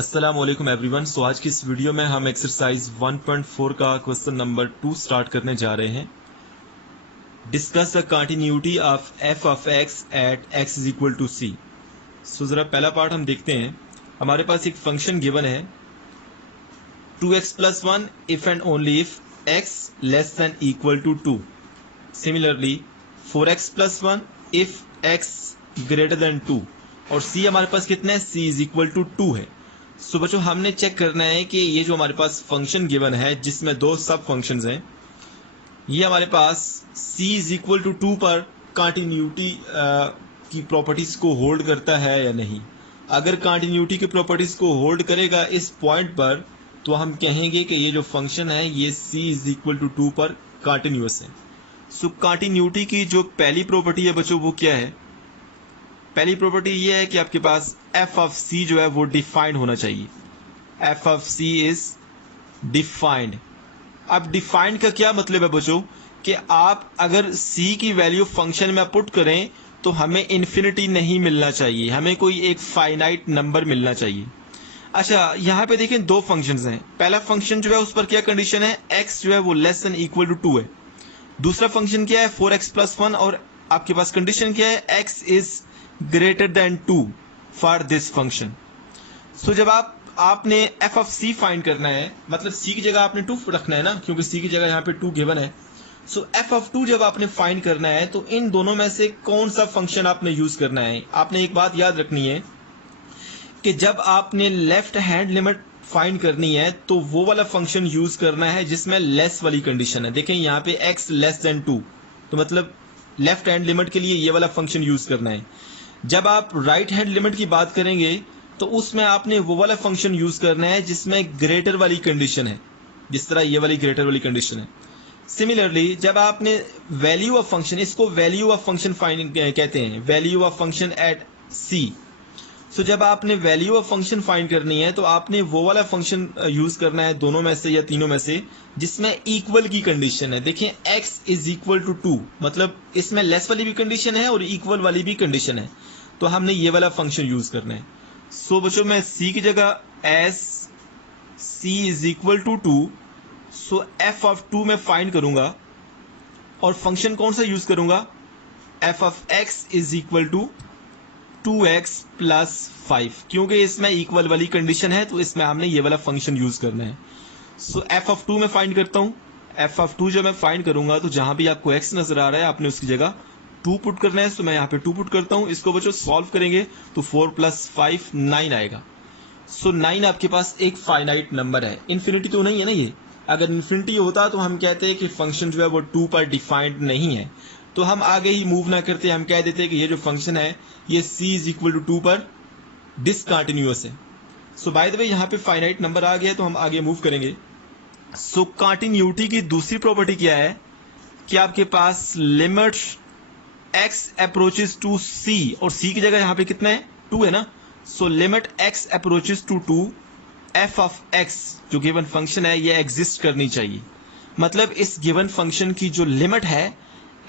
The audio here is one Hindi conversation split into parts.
अस्सलामुअलैकुम एवरीवन। सो आज की इस वीडियो में हम एक्सरसाइज 1.4 का क्वेश्चन नंबर 2 स्टार्ट करने जा रहे हैं। Discuss the continuity of f of x at x is equal to c. So ज़रा पहला पार्ट हम देखते हैं। हमारे पास एक फंक्शन गिवन है 2x plus 1 if and only if x less than equal to 2। Similarly 4x plus 1 if x greater than 2 और c हमारे पास कितना है, c इज इक्वल टू 2 है। सो बच्चों हमने चेक करना है कि ये जो हमारे पास फंक्शन गिवन है जिसमें दो सब फंक्शंस हैं, ये हमारे पास c इज इक्वल टू 2 पर कंटिन्यूटी की प्रॉपर्टीज को होल्ड करता है या नहीं। अगर कंटिन्यूटी की प्रॉपर्टीज को होल्ड करेगा इस पॉइंट पर तो हम कहेंगे कि ये जो फंक्शन है ये c इज इक्वल टू 2 पर कंटिन्यूअस है। सो कंटिन्यूटी की जो पहली प्रॉपर्टी है बच्चों वो क्या है? पहली प्रॉपर्टी ये है कि आपके पास एफ ऑफ सी जो है वो डिफाइंड होना चाहिए। F of C is defined. अब डिफाइंड का क्या मतलब है बच्चों कि आप अगर सी की वैल्यू फंक्शन में पुट करें तो हमें इन्फिनिटी नहीं मिलना चाहिए, हमें कोई एक फाइनाइट नंबर मिलना चाहिए। अच्छा, यहाँ पे देखें दो फंक्शंस हैं। पहला फंक्शन जो है उस पर क्या कंडीशन है, एक्स जो है वो लेस देन इक्वल टू 2 है। दूसरा फंक्शन क्या है 4x प्लस 1 और आपके पास कंडीशन क्या है, x is greater than 2 for this function. So जब आपने एफ ऑफ सी फाइंड करना है, मतलब सी की जगह आपने 2 रखना है ना, क्योंकि सी की जगह यहाँ पे 2 गिवन है। सो एफ ऑफ 2 जब आपने फाइंड करना है तो इन दोनों में से कौन सा फंक्शन आपने यूज करना है। आपने एक बात याद रखनी है कि जब आपने लेफ्ट हैंड लिमिट फाइंड करनी है तो वो वाला फंक्शन यूज करना है जिसमें लेस वाली कंडीशन है। देखें यहाँ पे x लेस देन 2, तो मतलब लेफ्ट हैंड लिमिट के लिए ये वाला फंक्शन यूज करना है। जब आप राइट हैंड लिमिट की बात करेंगे तो उसमें आपने वो वाला फंक्शन यूज करना है जिसमें ग्रेटर वाली कंडीशन है, जिस तरह ये वाली ग्रेटर वाली कंडीशन है। सिमिलरली जब आपने वैल्यू ऑफ फंक्शन, इसको वैल्यू ऑफ फंक्शन फाइंड कहते हैं, वैल्यू ऑफ फंक्शन एट सी। सो जब आपने वैल्यू ऑफ फंक्शन फाइंड करनी है तो आपने वो वाला फंक्शन यूज करना है दोनों में से या तीनों में से जिसमें इक्वल की कंडीशन है। देखिए x इज इक्वल टू 2, मतलब इसमें लेस वाली भी कंडीशन है और इक्वल वाली भी कंडीशन है, तो हमने ये वाला फंक्शन यूज करना है। सो बच्चों मैं c की जगह as c is equal to 2, so f of 2 में फाइंड करूंगा और फंक्शन कौन सा यूज करूंगा, f of x is equal to 2x plus 5, क्योंकि इसमें इक्वल वाली कंडीशन है तो इसमें हमने ये वाला फंक्शन यूज करना है। सो f ऑफ 2 में फाइंड करता हूं। f ऑफ 2 जब मैं फाइंड करूंगा तो जहां भी आपको x नजर आ रहा है आपने उसकी जगह 2 पुट करना है। तो मैं यहाँ पे 2 पुट करता हूं। इसको बच्चों सॉल्व करेंगे तो 4 प्लस 5 9 आएगा। सो 9 आपके पास एक फाइनाइट नंबर है, इन्फिनिटी तो नहीं है ना ये। अगर इन्फिनिटी होता तो हम कहते हैं कि फंक्शन जो है वो 2 पर डिफाइंड नहीं है, तो हम आगे ही मूव ना करते, हम कह देते हैं कि ये जो फंक्शन है ये c इज इक्वल टू 2 पर डिसकंटिन्यूअस है। सो बाय द वे यहाँ पे फाइनाइट नंबर आ गया तो हम आगे मूव करेंगे। सो कंटिन्यूटी की दूसरी प्रॉपर्टी क्या है कि आपके पास limit x approaches to c, और c की जगह यहाँ पे कितना है 2 है ना। So limit x approaches to 2 f of x जो गिवन फंक्शन है ये एग्जिस्ट करनी चाहिए। मतलब इस गिवन फंक्शन की जो लिमिट है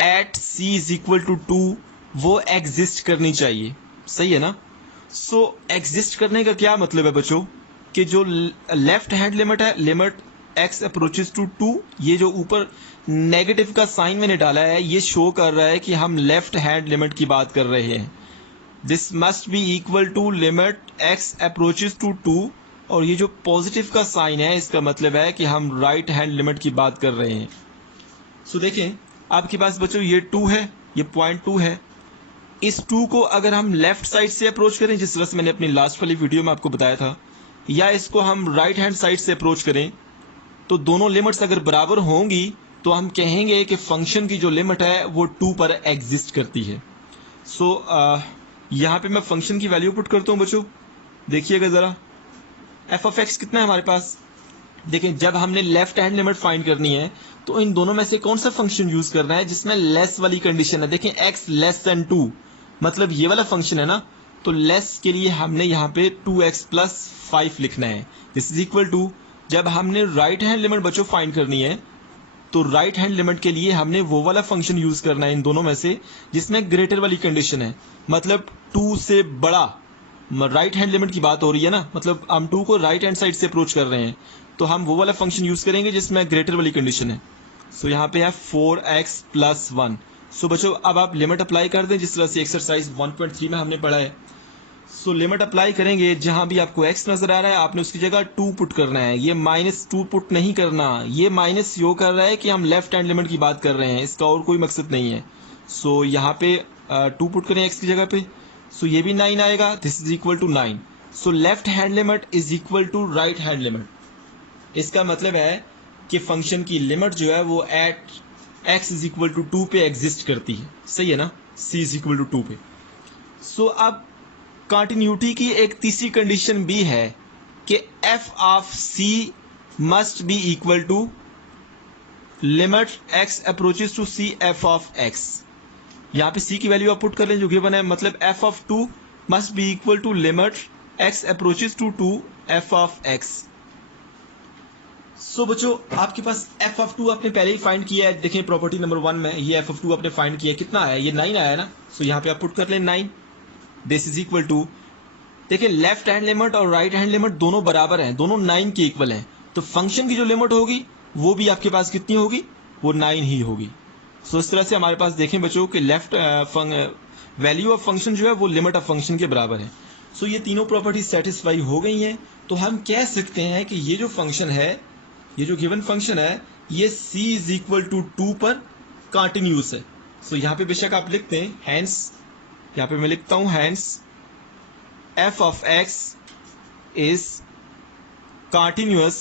at c is equal to 2 वो एग्जिस्ट करनी चाहिए, सही है ना। सो एग्जिस्ट करने का क्या मतलब है बच्चों कि जो लेफ्ट हैंड लिमिट है, लिमिट x अप्रोचेस टू 2, ये जो ऊपर नेगेटिव का साइन मैंने डाला है ये शो कर रहा है कि हम लेफ्ट हैंड लिमिट की बात कर रहे हैं। This must be equal to limit x approaches to 2, और ये जो पॉजिटिव का साइन है इसका मतलब है कि हम राइट हैंड लिमिट की बात कर रहे हैं। सो देखें आपके पास बच्चों ये 2 है, ये पॉइंट 2 है। इस 2 को अगर हम लेफ्ट साइड से अप्रोच करें जिस तरह से मैंने अपनी लास्ट वाली वीडियो में आपको बताया था, या इसको हम राइट हैंड साइड से अप्रोच करें, तो दोनों लिमिट्स अगर बराबर होंगी तो हम कहेंगे कि फंक्शन की जो लिमिट है वो 2 पर एग्जिस्ट करती है। सो यहाँ पे मैं फंक्शन की वैल्यू पुट करता हूँ बच्चों, देखिएगा जरा एफ ऑफ एक्स कितना है हमारे पास। देखें जब हमने लेफ्ट हैंड लिमिट फाइंड करनी है तो इन दोनों में से कौन सा फंक्शन यूज करना है जिसमें लेस वाली कंडीशन है। देखें x लेस देन 2, मतलब ये वाला फंक्शन है ना, तो लेस के लिए हमने यहाँ पे 2x प्लस 5 लिखना है। दिस इज इक्वल टू, जब हमने राइट हैंड लिमिट बच्चों फाइंड करनी है तो राइट हैंड लिमिट के लिए हमने वो वाला फंक्शन यूज करना है इन दोनों में से जिसमें ग्रेटर वाली कंडीशन है, मतलब 2 से बड़ा राइट हैंड लिमिट की बात हो रही है ना, मतलब हम 2 को राइट हैंड साइड से अप्रोच कर रहे हैं, तो हम वो वाला फंक्शन यूज करेंगे जिसमें ग्रेटर वाली कंडीशन है। सो यहाँ पे है 4x प्लस 1। सो बच्चों अब आप लिमिट अप्लाई कर दें जिस तरह से एक्सरसाइज 1.3 में हमने पढ़ा है। सो लिमिट अप्लाई करेंगे, जहां भी आपको x नजर आ रहा है आपने उसकी जगह 2 पुट करना है। ये -2 पुट नहीं करना, ये माइनस यो कर रहा है कि हम लेफ्ट हैंड लिमिट की बात कर रहे हैं, इसका और कोई मकसद नहीं है। सो यहाँ पे 2 पुट करें x की जगह पे, सो ये भी 9 आएगा, this is equal to 9। So left hand limit is equal to right hand limit. इसका मतलब है कि फंक्शन की लिमिट जो है वो at x is equal to 2 पे एग्जिस्ट करती है, सही है ना, c इज इक्वल टू 2 पे। सो अब कंटिन्यूटी की एक तीसरी कंडीशन भी है कि f of c must be equal to limit x approaches to c f of x। यहां पे c की वैल्यू आप पुट कर लें जो गिवन है, मतलब f of 2 must be equal to limit x approaches to 2 f of x। So बच्चों आपके पास f ऑफ 2 आपने पहले ही फाइंड किया है, देखें प्रॉपर्टी नंबर 1 में ये f ऑफ 2 आपने फाइंड किया है, कितना आया, ये 9 आया ना। सो यहाँ पे आप पुट कर लें 9, दिस इज इक्वल टू, देखिए लेफ्ट हैंड लिमिट और राइट हैंड लिमिट दोनों बराबर हैं, दोनों 9 के इक्वल हैं, तो फंक्शन की जो लिमिट होगी वो भी आपके पास कितनी होगी, वो 9 ही होगी। सो इस तरह से हमारे पास देखें बच्चों कि लेफ्ट वैल्यू ऑफ फंक्शन जो है वो लिमिट ऑफ फंक्शन के बराबर है। सो ये तीनों प्रॉपर्टी सेटिस्फाई हो गई हैं, तो हम कह सकते हैं कि ये जो फंक्शन है, ये जो गिवन फंक्शन है, ये c इज इक्वल टू 2 पर कंटिन्यूस है। सो यहाँ पे बेशक आप लिखते हैं हैंस, यहाँ पे मैं लिखता हूं hence f of x is continuous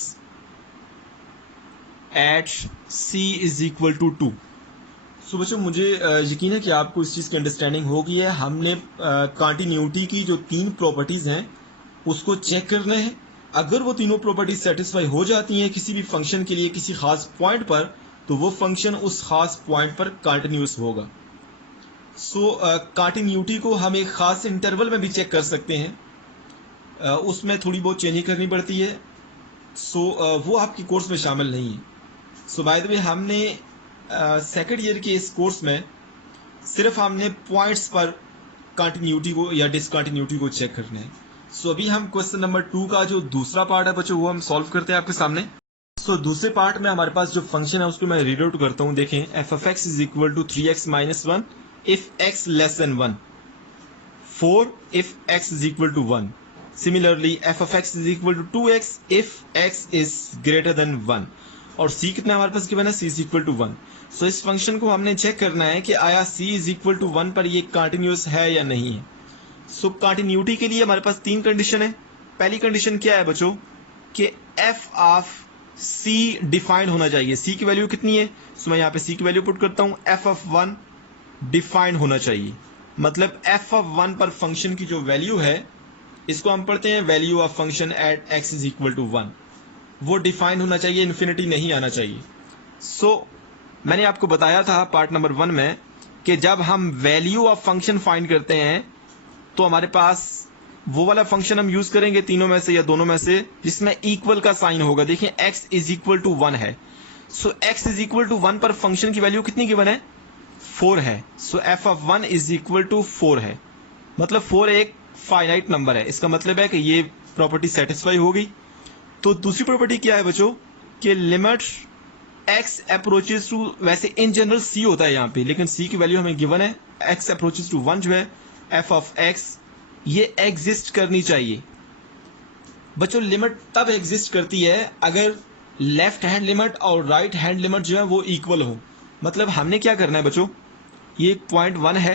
at c is equal to 2। So बच्चों मुझे यकीन है कि आपको इस चीज़ की अंडरस्टैंडिंग हो गई है। हमने कंटिन्यूटी की जो 3 प्रॉपर्टीज़ हैं उसको चेक करना है, अगर वो तीनों प्रॉपर्टीज सेटिस्फाई हो जाती हैं किसी भी फंक्शन के लिए किसी खास पॉइंट पर, तो वो फंक्शन उस खास पॉइंट पर कंटिन्यूस होगा। सो कंटिन्यूटी को हम एक खास इंटरवल में भी चेक कर सकते हैं, उसमें थोड़ी बहुत चेंजिंग करनी पड़ती है। सो वो आपके कोर्स में शामिल नहीं है। सो बाय द वे हमने सेकेंड ईयर के इस कोर्स में सिर्फ हमने पॉइंट्स पर कंटिन्यूटी को या डिसकंटिन्यूटी को चेक करना है। सो अभी हम क्वेश्चन नंबर 2 का जो दूसरा पार्ट है बच्चों वो हम सॉल्व करते हैं आपके सामने। सो दूसरे पार्ट में हमारे पास जो फंक्शन है उसको मैं रीड आउट करता हूँ। देखें f of x is equal to 3x minus 1 if x less than 1, 4 if x is equal to 1। Similarly f of x is equal to 2x if x is greater than 1, और c कितना हमारे पास गिवन है, c is equal to 1। So इस फंक्शन को हमने चेक करना है कि आया c इज इक्वल टू 1 पर ये कंटिन्यूस है या नहीं है। सो कंटिन्यूटी के लिए हमारे पास 3 कंडीशन है। पहली कंडीशन क्या है बच्चों कि f ऑफ c डिफाइंड होना चाहिए। c की वैल्यू कितनी है, सो मैं यहाँ पे c की वैल्यू पुट करता हूँ, f ऑफ 1 डिफाइंड होना चाहिए, मतलब f ऑफ 1 पर फंक्शन की जो वैल्यू है इसको हम पढ़ते हैं value of function at x is equal to 1, वो डिफाइंड होना चाहिए, इन्फिनिटी नहीं आना चाहिए। सो मैंने आपको बताया था पार्ट नंबर 1 में कि जब हम वैल्यू ऑफ फंक्शन फाइंड करते हैं तो हमारे पास वो वाला फंक्शन हम यूज करेंगे तीनों में से या दोनों में से जिसमें इक्वल का साइन होगा। देखिए x इज इक्वल टू 1 है, सो x इज इक्वल टू 1 पर फंक्शन की वैल्यू कितनी गिवन है, 4 है। So f of 1 is equal to 4 है, मतलब 4 एक फाइनाइट नंबर है। इसका मतलब है कि ये प्रॉपर्टी सेटिस्फाई होगी। तो दूसरी प्रॉपर्टी क्या है बच्चों कि लिमिट x अप्रोचेस टू, वैसे इन जनरल c होता है यहाँ पे, लेकिन c की वैल्यू हमें गिवन है, x अप्रोचेस टू 1 जो है f ऑफ x ये एग्जिस्ट करनी चाहिए। बच्चों लिमिट तब एग्जिस्ट करती है अगर लेफ्ट हैंड लिमिट और राइट हैंड लिमिट जो है वो इक्वल हो। मतलब हमने क्या करना है बच्चों, ये पॉइंट 1 है,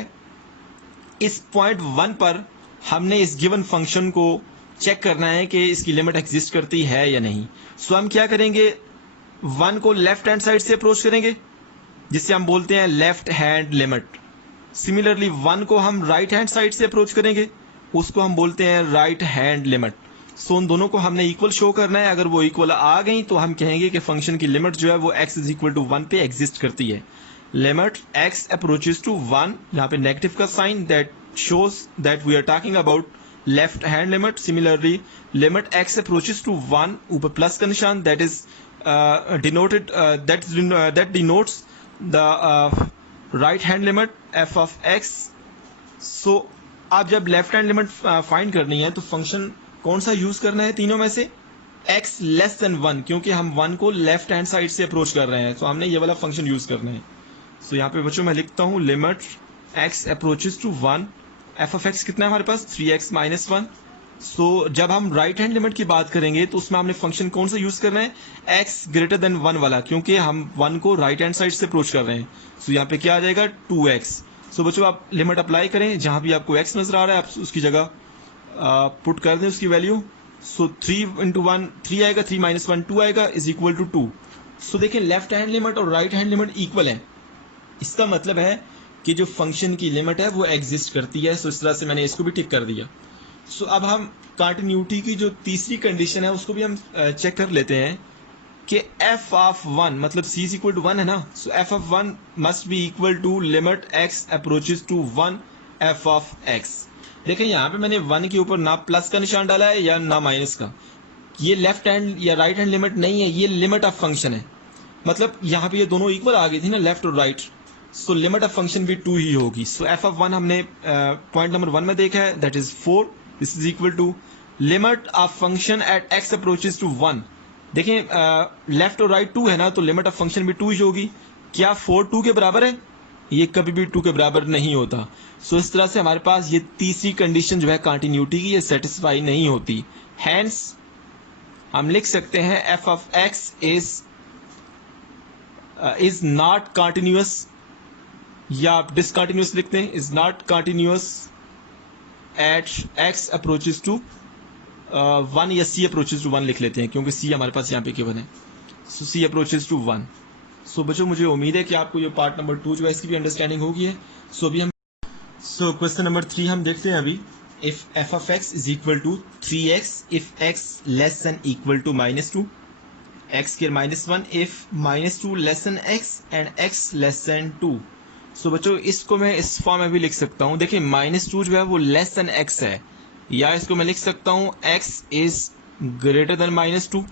इस पॉइंट 1 पर हमने इस गिवन फंक्शन को चेक करना है कि इसकी लिमिट एग्जिस्ट करती है या नहीं। सो हम क्या करेंगे, 1 को लेफ्ट हैंड साइड से अप्रोच करेंगे जिससे हम बोलते हैं लेफ्ट हैंड लिमिट। सिमिलरली 1 को हम राइट हैंड साइड से अप्रोच करेंगे, उसको हम बोलते हैं राइट हैंड लिमिट। सो उन दोनों को हमने इक्वल शो करना है, अगर वो इक्वल आ गई तो हम कहेंगे कि फंक्शन की लिमिट जो है वो x इज इक्वल टू 1 पे एग्जिस्ट करती है। लिमिट x अप्रोचेस टू 1, यहाँ पे नेगेटिव का sign that shows that we are talking about left hand limit. Similarly limit x approaches to 1, ऊपर प्लस का निशान, that is denoted that denotes the right hand limit f of x। So आप जब लेफ्ट हैंड लिमिट फाइंड करनी है तो फंक्शन कौन सा यूज करना है तीनों में से? x लेस देन 1, क्योंकि हम 1 को लेफ्ट हैंड साइड से अप्रोच कर रहे हैं, तो हमने ये वाला फंक्शन यूज करना है। सो यहाँ पे बच्चों मैं लिखता हूँ limit x approaches to 1, f of x कितना है हमारे पास 3x माइनस 1। सो जब हम राइट हैंड लिमिट की बात करेंगे तो उसमें हमने फंक्शन कौन सा यूज करना है? x ग्रेटर देन 1 वाला, क्योंकि हम 1 को राइट हैंड साइड से अप्रोच कर रहे हैं। सो यहाँ पे क्या आ जाएगा 2x। सो बच्चों आप लिमिट अप्लाई करें, जहां भी आपको x नजर आ रहा है आप उसकी जगह पुट कर दें उसकी वैल्यू। सो 3 इंटू 1 3 आएगा, 3 माइनस 1 2 आएगा, इज इक्वल टू 2। सो देखिए लेफ्ट हैंड लिमिट और राइट हैंड लिमिट इक्वल है, इसका मतलब है कि जो फंक्शन की लिमिट है वो एग्जिस्ट करती है। सो इस तरह से मैंने इसको भी टिक कर दिया। सो अब हम कंटिन्यूटी की जो तीसरी कंडीशन है उसको भी हम चेक कर लेते हैं कि f ऑफ 1 मतलब c इज इक्वल टू 1 है ना। So f of 1 must be equal to limit x approaches to 1 f of x। देखिए यहाँ पे मैंने 1 के ऊपर ना प्लस का निशान डाला है या ना माइनस का। ये लेफ्ट हैंड या राइट हैंड लिमिट नहीं है, ये लिमिट ऑफ फंक्शन है। मतलब यहाँ पे ये दोनों इक्वल आ गई थी ना, लेफ्ट और right. So limit of function भी 2 ही होगी। सो f ऑफ 1 हमने पॉइंट नंबर 1 में देखा है, that is 4। This is equal to limit of function at x approaches to 1। देखें लेफ्ट और राइट 2 है ना, तो लिमिट ऑफ फंक्शन भी 2 ही होगी। क्या 4 2 के बराबर है? ये कभी भी 2 के बराबर नहीं होता। सो इस तरह से हमारे पास ये तीसरी कंडीशन जो है कंटिन्यूटी की, ये सेटिस्फाई नहीं होती। हैंस हम लिख सकते हैं f of x is not continuous, या आप डिसकंटिन्यूअस लिखते हैं, is not continuous at x approaches to 1, या c अप्रोचेस टू 1 लिख लेते हैं क्योंकि c हमारे पास यहाँ पे गिवन है। सो c अप्रोचेस टू 1। सो बच्चों मुझे उम्मीद है कि आपको ये पार्ट नंबर 2 जो है इसकी भी अंडरस्टैंडिंग होगी है। सो अभी हम क्वेश्चन नंबर 3 हम देखते हैं अभी। If f of x is equal to 3x if x less than equal to -2, x square -1 if -2 less than x and x less than 2। So बच्चों इसको मैं इस फॉर्म में भी लिख सकता हूँ। देखिए -2 जो है वो लेस देन x है, या इसको मैं लिख सकता हूँ x is greater than -2।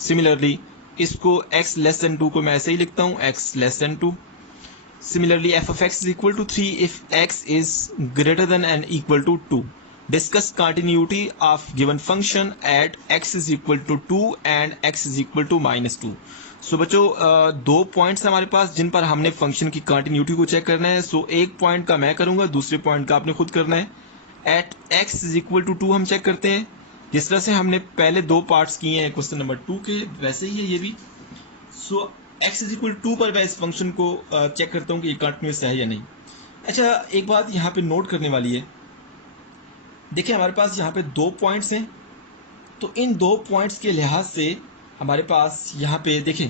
Similarly इसको x लेस देन 2 को मैं ऐसे ही लिखता हूँ, x less than 2। Similarly, f of x is equal to 3 if x is greater than and equal to 2. Discuss continuity of given function at x is equal to 2 and x is equal to -2. So बच्चों दो पॉइंट्स हैं हमारे पास जिन पर हमने फंक्शन की कंटिन्यूटी को चेक करना है। सो एक पॉइंट का मैं करूंगा, दूसरे पॉइंट का आपने खुद करना है। At x is equal to 2 हम चेक करते हैं, जिस तरह से हमने पहले दो पार्ट्स किए हैं क्वेश्चन नंबर 2 के, वैसे ही है ये भी। सो x इज इक्वल 2 पर मैं इस फंक्शन को चेक करता हूँ कि ये कंटिन्यूअस है या नहीं। अच्छा एक बात यहाँ पे नोट करने वाली है, देखिए हमारे पास यहाँ पे दो पॉइंट्स हैं, तो इन दो पॉइंट्स के लिहाज से हमारे पास यहाँ पे देखें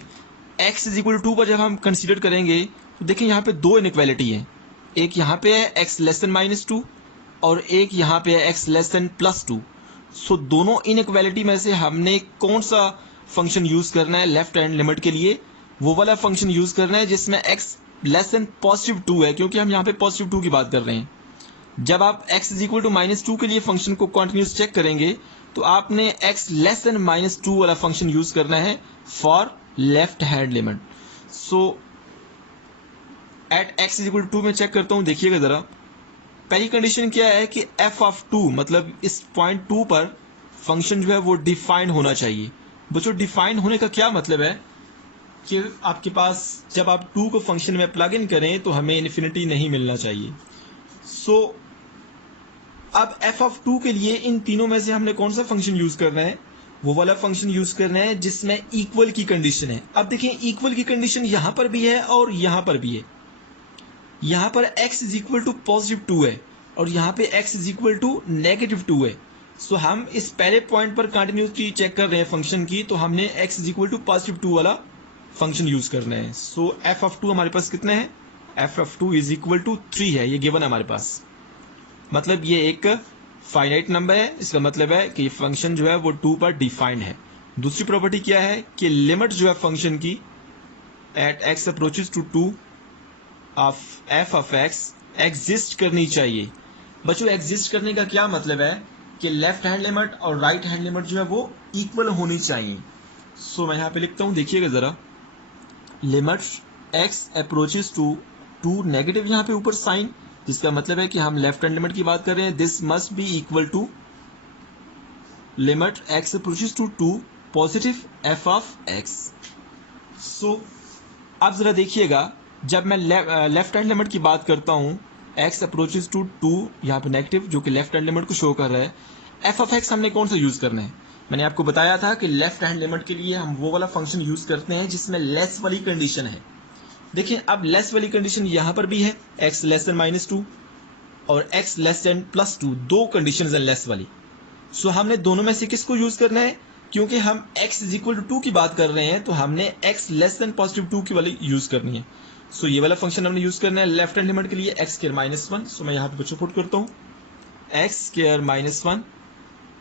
x इज इक्वल 2 पर जब हम कंसीडर करेंगे तो देखें यहाँ पे दो इनइक्वालिटी है। एक यहाँ पे है x लेस देन -2 और एक यहाँ पे है x लेस देन +2। सो दोनों इनइक्वालिटी में से हमने कौन सा फंक्शन यूज करना है लेफ्ट हैंड लिमिट के लिए? वो वाला फंक्शन यूज करना है जिसमें x लेस देन +2 है, क्योंकि हम यहाँ पे +2 की बात कर रहे हैं। जब आप x इज इक्वल टू -2 के लिए फंक्शन को कंटिन्यूअस चेक करेंगे तो आपने x लेस देन -2 वाला फंक्शन यूज करना है for left hand limit. So at x is equal to 2 में चेक करता हूँ, देखिएगा जरा। पहली कंडीशन क्या है कि f ऑफ 2 मतलब इस पॉइंट 2 पर फंक्शन जो है वो डिफाइंड होना चाहिए। बच्चों डिफाइंड होने का क्या मतलब है कि आपके पास जब आप 2 को फंक्शन में प्लग इन करें तो हमें इन्फिनिटी नहीं मिलना चाहिए। सो अब f ऑफ 2 के लिए इन तीनों में से हमने कौन सा फंक्शन यूज करना है? वो वाला फंक्शन यूज करना है जिसमें इक्वल की कंडीशन है। अब देखिए इक्वल की कंडीशन यहां पर भी है और यहां पर भी है। यहां पर x इज इक्वल टू +2 है और यहां पे x इज इक्वल टू -2 है। सो हम इस पहले पॉइंट पर कंटिन्यूटी चेक कर रहे हैं फंक्शन की, तो हमने x इज इक्वल टू +2 वाला फंक्शन यूज करना है। सो f ऑफ 2 हमारे पास कितना है? f of 2 is equal to 3 है, ये गिवन है हमारे पास। मतलब ये एक फाइनाइट नंबर है, इसका मतलब है कि फंक्शन जो है वो 2 पर डिफाइंड है। दूसरी प्रॉपर्टी क्या है कि लिमिट जो है फंक्शन की at x approaches to 2 of f of x exist करनी चाहिए। बच्चों एग्जिस्ट करने का क्या मतलब है कि लेफ्ट हैंड लिमिट और राइट हैंड लिमिट जो है वो इक्वल होनी चाहिए। सो मैं यहाँ पे लिखता हूँ, देखिएगा जरा। Limit x approaches to 2 negative यहाँ पे ऊपर साइन जिसका मतलब है कि हम लेफ्ट हैंड लिमिट की बात कर रहे हैं। This must be equal to limit x approaches to 2 positive f of x। So अब जरा देखिएगा, जब मैं लेफ्ट हैंड लिमिट की बात करता हूं x अप्रोचेस टू 2, यहाँ पे नेगेटिव जो कि लेफ्ट हैंड लिमिट को शो कर रहा है, f ऑफ x हमने कौन सा यूज करना है? मैंने आपको बताया था कि लेफ्ट हैंड लिमिट के लिए हम वो वाला फंक्शन यूज करते हैं जिसमें लेस वाली कंडीशन है। देखिए अब लेस वाली कंडीशन यहां पर भी है, x लेस देन -2 और x लेस देन +2, दो कंडीशन है लेस वाली। सो हमने दोनों में से किसको यूज करना है? क्योंकि हम x इज इक्वल टू 2 की बात कर रहे हैं तो हमने x लेस देन +2 की वाली यूज करनी है। सो ये वाला फंक्शन हमने यूज करना है लेफ्ट हैंड लिमिट के लिए, x स्क्वायर -1। सो मैं यहाँ पे बच्चों पुट करता हूँ x स्क्वायर -1।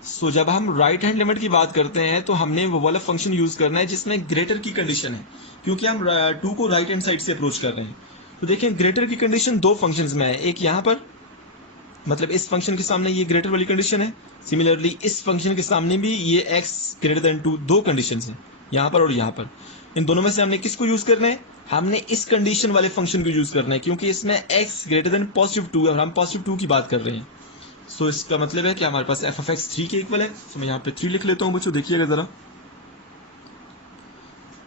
सो जब हम राइट हैंड लिमिट की बात करते हैं तो हमने वो वाला फंक्शन यूज करना है जिसमें ग्रेटर की कंडीशन है, क्योंकि हम 2 को राइट हैंड साइड से अप्रोच कर रहे हैं। तो देखिए ग्रेटर की कंडीशन दो फंक्शंस में है, एक यहाँ पर मतलब इस फंक्शन के सामने ये ग्रेटर वाली कंडीशन है, सिमिलरली इस फंक्शन के सामने भी ये x ग्रेटर देन 2, दो कंडीशन है यहाँ पर और यहाँ पर। इन दोनों में से हमने किसको यूज करना है? हमने इस कंडीशन वाले फंक्शन को यूज करना है, क्योंकि इसमें x ग्रेटर देन +2 है और हम +2 की बात कर रहे हैं। सो इसका मतलब है कि हमारे पास f ऑफ x 3 के इक्वल है। तो मैं यहाँ पे 3 लिख लेता हूँ बच्चों, देखिएगा जरा।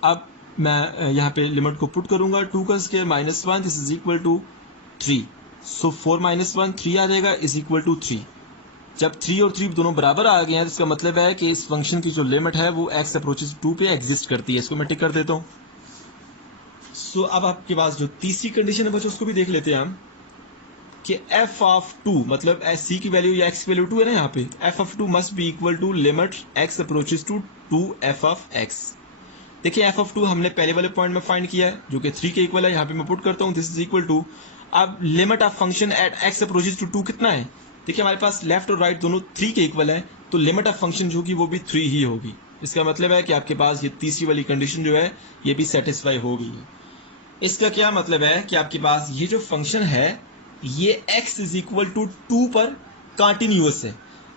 अब मैं यहाँ पे लिमिट को पुट करूंगा, 2 का square -1 this is equal to 3। So 4 - 1 3 आ जाएगा इज इक्वल टू 3। जब 3 और 3 दोनों बराबर आ गए हैं तो इसका मतलब है कि इस फंक्शन की जो लिमिट है वो x अप्रोचेस 2 पे एग्जिस्ट करती है। इसको मैं टिक कर देता हूँ। सो अब आपके पास जो तीसरी कंडीशन है बच्चों उसको भी देख लेते हैं हम कि f ऑफ 2 मतलब c की वैल्यू या x की वैल्यू 2 है ना, यहाँ पे f of 2 must be equal to limit x approaches to 2 f of x। देखिए f ऑफ 2 हमने पहले वाले पॉइंट में फाइंड किया है जो कि 3 के इक्वल है, यहाँ पे मैं पुट करता हूँ दिस इज इक्वल टू। अब limit of function at x approaches to 2 कितना है? देखिए हमारे पास लेफ्ट और राइट दोनों 3 के इक्वल है, तो लिमिट ऑफ फंक्शन जो होगी वो भी 3 ही होगी। इसका मतलब है कि आपके पास ये तीसरी वाली कंडीशन जो है ये भी सेटिस्फाई हो गई है। इसका क्या मतलब है कि आपके पास ये जो फंक्शन है ये x इज इक्वल टू 2 पर कंटिन्यूअस है।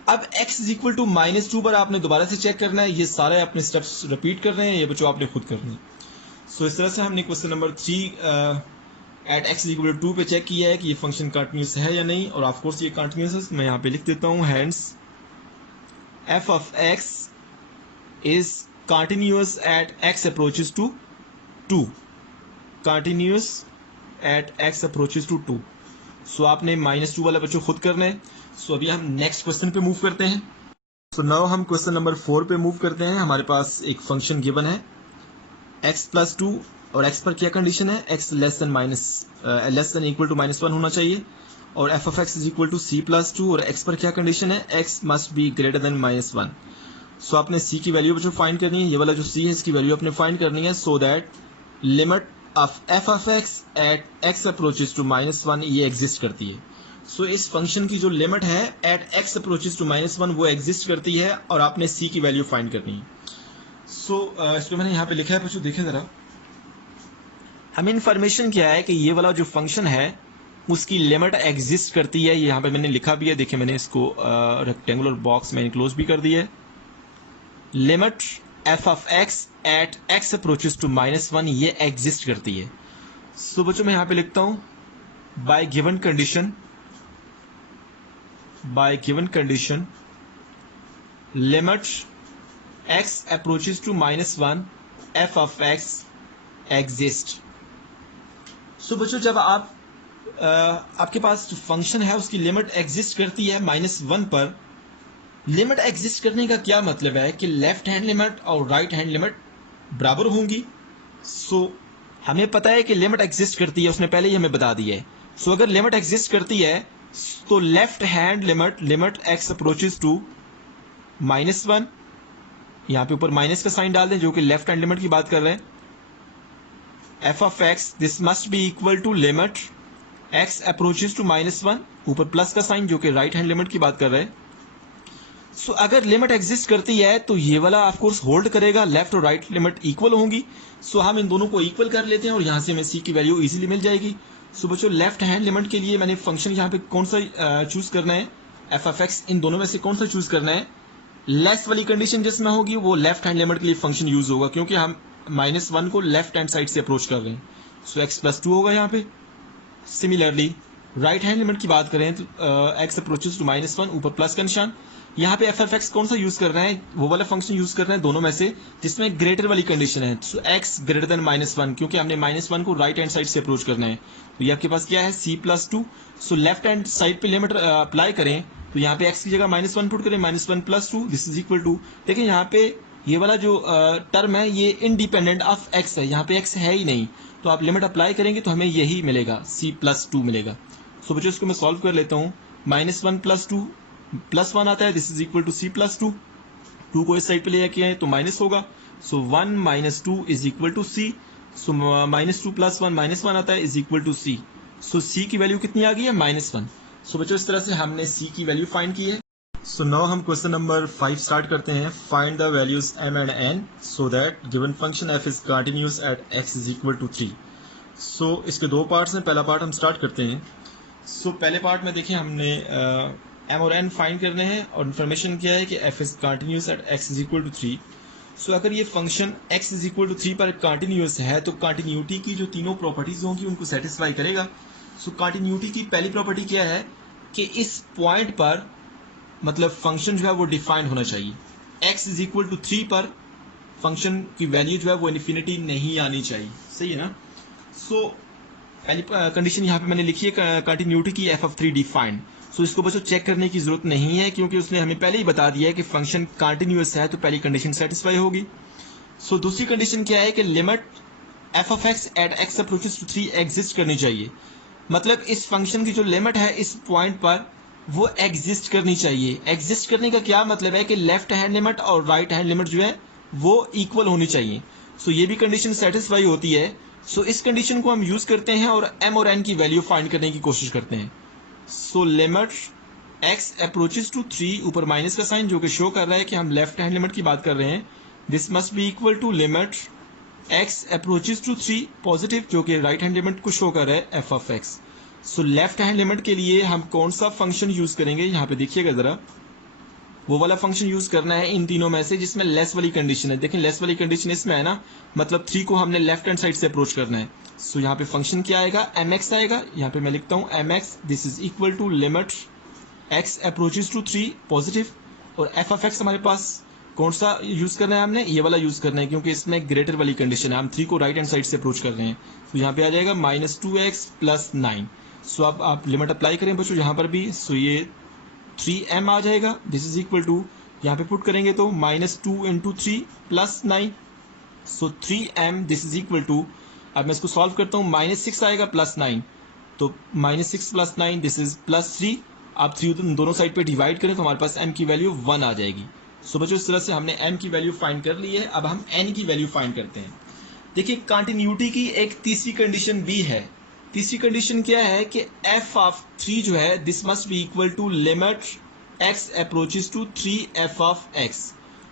अब x इज इक्वल टू -2 पर आपने दोबारा से चेक करना है, ये सारे अपने स्टेप्स रिपीट कर रहे हैं, ये बच्चों आपने खुद करना है। सो इस तरह से हमने question number 3 at x is equal to 2 पे चेक किया है कि ये फंक्शन कंटिन्यूअस है या नहीं, और ऑफकोर्स ये कंटिन्यूअस है। मैं यहाँ पे लिख देता हूँ hands f of x is continuous at x approaches to 2, continuous at x approaches to 2। So आपने -2 वाला बच्चों खुद करना है। सो अभी हम नेक्स्ट क्वेश्चन पे मूव करते हैं। सो नाउ हम क्वेश्चन नंबर 4 पे मूव करते हैं। हमारे पास एक फंक्शन गिवन है x प्लस 2 और x पर क्या कंडीशन है? x less than equal to -1 होना चाहिए, और f of x is equal to c plus 2 और x पर क्या कंडीशन है? x must be greater than -1। So आपने c की वैल्यू बच्चों फाइंड करनी है, ये वाला जो c है इसकी वैल्यू आपने फाइंड करनी है, so that limit of f of x at x approaches to -1 ये एग्जिस्ट करती है। सो इस फंक्शन की जो लिमिट है एट x अप्रोचेस टू -1 वो एग्जिस्ट करती है और आपने c की वैल्यू फाइंड करनी है। सो इसको मैंने यहाँ पे लिखा है बच्चों, देखें जरा। हमें इन्फॉर्मेशन क्या है कि ये वाला जो फंक्शन है उसकी लिमिट एग्जिस्ट करती है, यहाँ पे मैंने लिखा भी है, देखिए मैंने इसको रेक्टेंगुलर बॉक्स में इनक्लोज भी कर दिया है। Limit f of x at x approaches to -1 ये एग्जिस्ट करती है। सो बच्चों मैं यहाँ पे लिखता हूँ by given condition limit x approaches to -1 f of x exist. So बच्चों जब आपके पास जो फंक्शन है उसकी लिमिट एग्जिस्ट करती है -1 पर, लिमिट एग्जिस्ट करने का क्या मतलब है कि लेफ्ट हैंड लिमिट और राइट हैंड लिमिट बराबर होंगी। सो हमें पता है कि लिमिट एग्जिस्ट करती है, उसने पहले ही हमें बता दिया है। सो अगर लिमिट एग्जिस्ट करती है तो left hand limit x approaches to -1, यहाँ पे ऊपर माइनस का साइन डाल दें जो कि लेफ्ट हैंड लिमिट की बात कर रहे हैं, f of x this must be equal to limit x approaches to -1, ऊपर प्लस का साइन जो कि राइट हैंड लिमिट की बात कर रहे हैं। सो अगर लिमिट एग्जिस्ट करती है तो ये वाला ऑफ कोर्स होल्ड करेगा, लेफ्ट और राइट लिमिट इक्वल होंगी। सो हम इन दोनों को इक्वल कर लेते हैं और यहाँ से हमें c की वैल्यू इजीली मिल जाएगी। सो बच्चों लेफ्ट हैंड लिमिट के लिए मैंने फंक्शन यहाँ पे कौन सा चूज करना है? f ऑफ x, इन दोनों में से कौन सा चूज करना है? लेस वाली कंडीशन जिसमें होगी वो लेफ्ट हैंड लिमिट के लिए फंक्शन यूज होगा, क्योंकि हम -1 को लेफ्ट हैंड साइड से अप्रोच कर रहे हैं। सो x प्लस 2 होगा यहाँ पे। सिमिलरली राइट हैंड लिमिट की बात करें तो x अप्रोचेस टू -1 ऊपर प्लस का निशान। यहाँ पे f(f(x) कौन सा यूज कर रहे हैं, वो वाला फंक्शन यूज कर रहे हैं दोनों में से जिसमें ग्रेटर वाली कंडीशन है। सो x ग्रेटर देन -1, क्योंकि हमने -1 को राइट हैंड साइड से अप्रोच करना है। तो ये आपके पास क्या है c+2। सो लेफ्ट हैंड साइड पे लिमिट अप्लाई करें तो यहाँ पे x की जगह -1 पुट करें, -1+2 दिस इज इक्वल टू। देखिए यहाँ पे ये वाला जो टर्म है ये इंडिपेंडेंट ऑफ x है, यहाँ पे x है ही नहीं, तो आप लिमिट अप्लाई करेंगे तो हमें यही मिलेगा, c+2 मिलेगा। सो बच्चों इसको मैं सॉल्व कर लेता हूँ। -1+2 +1 आता है, this is equal to c+2। 2 को इस साइड पे ले जाके आए तो माइनस होगा, so 1 - 2 is equal to c। So -2 + 1 -1 आता है is equal to c। So c की वैल्यू कितनी आ गई है, -1। सो बच्चों इस तरह से हमने c की वैल्यू फाइंड की है। सो नाउ हम क्वेश्चन नंबर 5 स्टार्ट करते हैं। Find the values m and n so that given function f is continuous at x is equal to 3। So इसके दो पार्ट्स हैं, पहला पार्ट हम स्टार्ट करते हैं। सो पहले पार्ट में देखिए हमने m और n फाइंड करने हैं और इन्फॉर्मेशन क्या है कि f is continuous at x is equal to 3। So अगर ये function x is equal to 3 पर कंटिन्यूअस है तो कंटिन्यूटी की जो तीनों प्रॉपर्टीज होंगी उनको सेटिस्फाई करेगा। सो कंटिन्यूटी की पहली प्रॉपर्टी क्या है कि इस पॉइंट पर मतलब फंक्शन जो है वो डिफाइंड होना चाहिए। x इज इक्वल टू 3 पर फंक्शन की वैल्यू जो है वो इन्फिनिटी नहीं आनी चाहिए, सही है ना। सो पहली कंडीशन यहाँ पे मैंने लिखी है कंटिन्यूटी की f(3) डिफाइंड। सो इसको बच्चों चेक करने की जरूरत नहीं है क्योंकि उसने हमें पहले ही बता दिया है कि फंक्शन कंटिन्यूअस है, तो पहली कंडीशन सेटिस्फाई होगी। सो दूसरी कंडीशन क्या है कि limit f(x) at x approaches to 3 exist करनी चाहिए। मतलब इस फंक्शन की जो लिमिट है इस पॉइंट पर वो एग्जिस्ट करनी चाहिए। एग्जिस्ट करने का क्या मतलब है कि लेफ्ट हैंड लिमिट और राइट हैंड लिमिट जो है वो इक्वल होनी चाहिए। सो ये भी कंडीशन सेटिस्फाई होती है। सो इस कंडीशन को हम यूज करते हैं और m और n की वैल्यू फाइंड करने की कोशिश करते हैं। So limit x approaches to 3 ऊपर माइनस का साइन जो कि शो कर रहा है कि हम लेफ्ट हैंड लिमिट की बात कर रहे हैं, this must be equal to limit x approaches to 3 positive जो कि राइट हैंड लिमिट को शो कर रहा है f(x). सो लेफ्ट हैंड लिमिट के लिए हम कौन सा फंक्शन यूज करेंगे, यहाँ पे देखिएगा जरा, वो वाला फंक्शन यूज करना है इन तीनों में से जिसमें लेस वाली कंडीशन है। देखें लेस वाली कंडीशन इसमें है ना, मतलब 3 को हमने लेफ्ट हैंड साइड से अप्रोच करना है। सो यहाँ पे फंक्शन क्या आएगा, mx आएगा। यहाँ पे मैं लिखता हूँ mx this is equal to limit x approaches to 3 positive, और f(x) हमारे पास कौन सा यूज करना है, हमने ये वाला यूज करना है क्योंकि इसमें ग्रेटर वाली कंडीशन है, हम 3 को राइट हैंड साइड से अप्रोच कर रहे हैं। तो यहाँ पे आ जाएगा -2x + 9। सो अब आप लिमिट अप्लाई करें बच्चों यहाँ पर भी, सो ये 3m आ जाएगा, दिस इज इक्वल टू यहाँ पे पुट करेंगे तो -2 × 3 + 9। So 3m this is equal to, अब मैं इसको सॉल्व करता हूँ, -6 आएगा +9, तो -6 + 9 दिस इज +3। आप 3 दोनों साइड पे डिवाइड करें तो हमारे पास m की वैल्यू 1 आ जाएगी। सो बच्चों इस तरह से हमने m की वैल्यू फाइंड कर ली है। अब हम n की वैल्यू फाइंड करते हैं। देखिए कंटिन्यूटी की एक तीसरी कंडीशन भी है। तीसरी कंडीशन क्या है कि f(3) जो है this must be equal to limit x approaches to 3 f(x).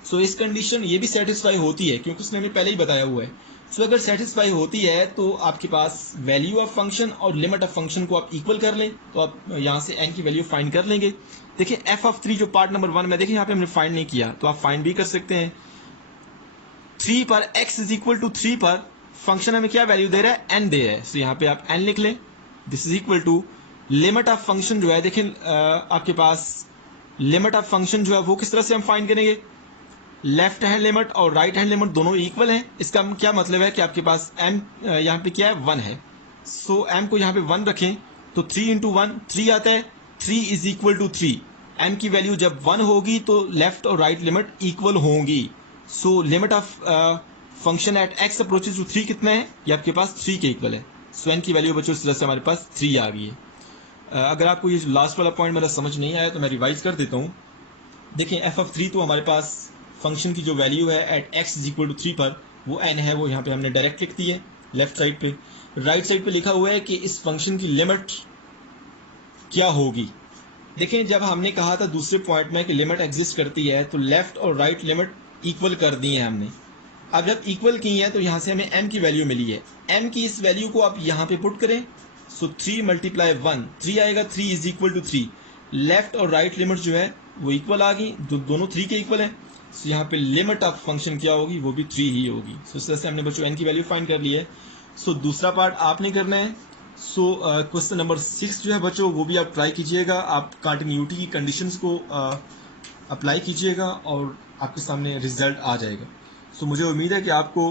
So इस कंडीशन ये भी सेटिस्फाई होती है क्योंकि उसने हमें पहले ही बताया हुआ है। सो अगर सेटिस्फाई होती है तो आपके पास वैल्यू ऑफ फंक्शन और लिमिट ऑफ फंक्शन को आप इक्वल कर लें तो आप यहाँ से n की वैल्यू फाइंड कर लेंगे। देखिए f(3) जो पार्ट नंबर 1 में देखिए यहाँ पे हमने फाइंड नहीं किया तो आप फाइंड भी कर सकते हैं। 3 पर x इज इक्वल टू 3 पर फंक्शन हमें क्या वैल्यू दे रहा है, n दे रहा है। सो यहाँ पे आप n लिख लें, this is equal to limit of function जो है, देखें आपके पास लिमिट ऑफ फंक्शन जो है वो किस तरह से हम फाइंड करेंगे, लेफ्ट हैंड लिमिट और राइट हैंड लिमिट दोनों इक्वल हैं। इसका क्या मतलब है कि आपके पास m यहाँ पे क्या है, 1 है। सो m को यहाँ पे 1 रखें तो 3 × 1 3 आता है, 3 इज इक्वल टू 3। m की वैल्यू जब 1 होगी तो लेफ्ट और राइट लिमिट इक्वल होंगी। So limit of function at x approaches to 3 कितना है, ये आपके पास 3 के इक्वल है। सो n की वैल्यू बच्चों इस तरह से हमारे पास 3 आ गई है। अगर आपको ये लास्ट वाला पॉइंट मेरा समझ नहीं आया तो मैं रिवाइज कर देता हूँ। देखिए f(3) तो हमारे पास फंक्शन की जो वैल्यू है at x is equal to 3 पर वो n है, वो यहाँ पे हमने डायरेक्ट लिख दी है लेफ्ट साइड पे। राइट साइड पे लिखा हुआ है कि इस फंक्शन की लिमिट क्या होगी। देखें जब हमने कहा था दूसरे पॉइंट में कि लिमिट एग्जिस्ट करती है तो लेफ्ट और राइट लिमिट इक्वल कर दी है हमने। अब जब इक्वल की है तो यहाँ से हमें m की वैल्यू मिली है, m की इस वैल्यू को आप यहाँ पे पुट करें। सो 3 × 1 3 आएगा, 3 इज इक्वल टू 3। लेफ्ट और राइट लिमिट जो है वो इक्वल आ गई, दोनों 3 के इक्वल है। सो यहाँ पे लिमिट ऑफ फंक्शन क्या होगी, वो भी 3 ही होगी। सो इस तरह से हमने बच्चों n की वैल्यू फाइंड कर ली है। सो दूसरा पार्ट आपने करना है। सो क्वेश्चन नंबर 6 जो है बच्चों वो भी आप ट्राई कीजिएगा, आप कंटिन्यूटी की कंडीशंस को अप्लाई कीजिएगा और आपके सामने रिजल्ट आ जाएगा। सो मुझे उम्मीद है कि आपको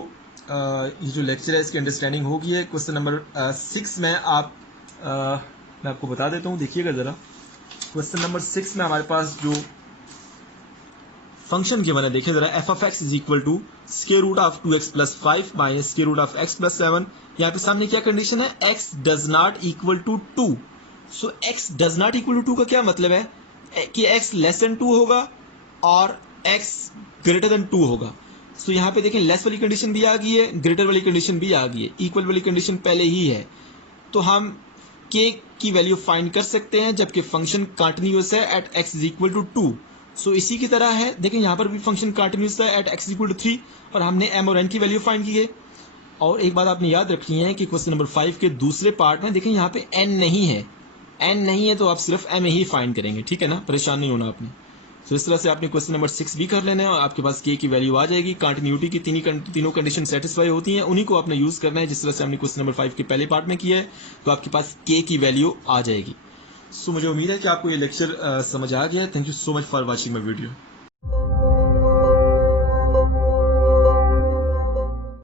ये जो लेक्चर है इसकी अंडरस्टैंडिंग होगी है। क्वेश्चन नंबर 6 में मैं आपको बता देता हूँ, देखिएगा ज़रा। क्वेश्चन नंबर 6 में हमारे पास जो फंक्शन के बने देखिए जरा, f of x is equal to square root of 2x plus 5 minus square root of x plus 7। यहाँ पे सामने क्या कंडीशन है, x does not equal to 2। So x does not equal to 2 का क्या मतलब है कि x लेस देन 2 होगा और x ग्रेटर देन 2 होगा। सो यहाँ पे देखें लेस वाली कंडीशन भी आ गई है, ग्रेटर वाली कंडीशन भी आ गई है, इक्वल वाली कंडीशन पहले ही है। तो हम k की वैल्यू फाइंड कर सकते हैं जबकि फंक्शन कंटिन्यूअस है at x is equal to 2। सो इसी की तरह है, देखें यहाँ पर भी फंक्शन कंटिन्यूअस है एट x इक्वल टू 3 और हमने m और n की वैल्यू फाइंड की है। और एक बात आपने याद रखनी है कि क्वेश्चन नंबर 5 के दूसरे पार्ट में देखें यहाँ पे n नहीं है, n नहीं है तो आप सिर्फ m ही फाइंड करेंगे, ठीक है ना, परेशान नहीं होना आपने। तो इस तरह से आपने क्वेश्चन नंबर 6 भी कर लेना है और आपके पास k की वैल्यू आ जाएगी। कंटिन्यूटी की तीनों कंडीशन सेटिस्फाई होती हैं, उन्हीं को आपने यूज करना है जिस तरह से हमने क्वेश्चन नंबर 5 के पहले पार्ट में किया है, तो आपके पास k की वैल्यू आ जाएगी। सो मुझे उम्मीद है कि आपको ये लेक्चर समझ आ गया है। Thank you so much for watching my video.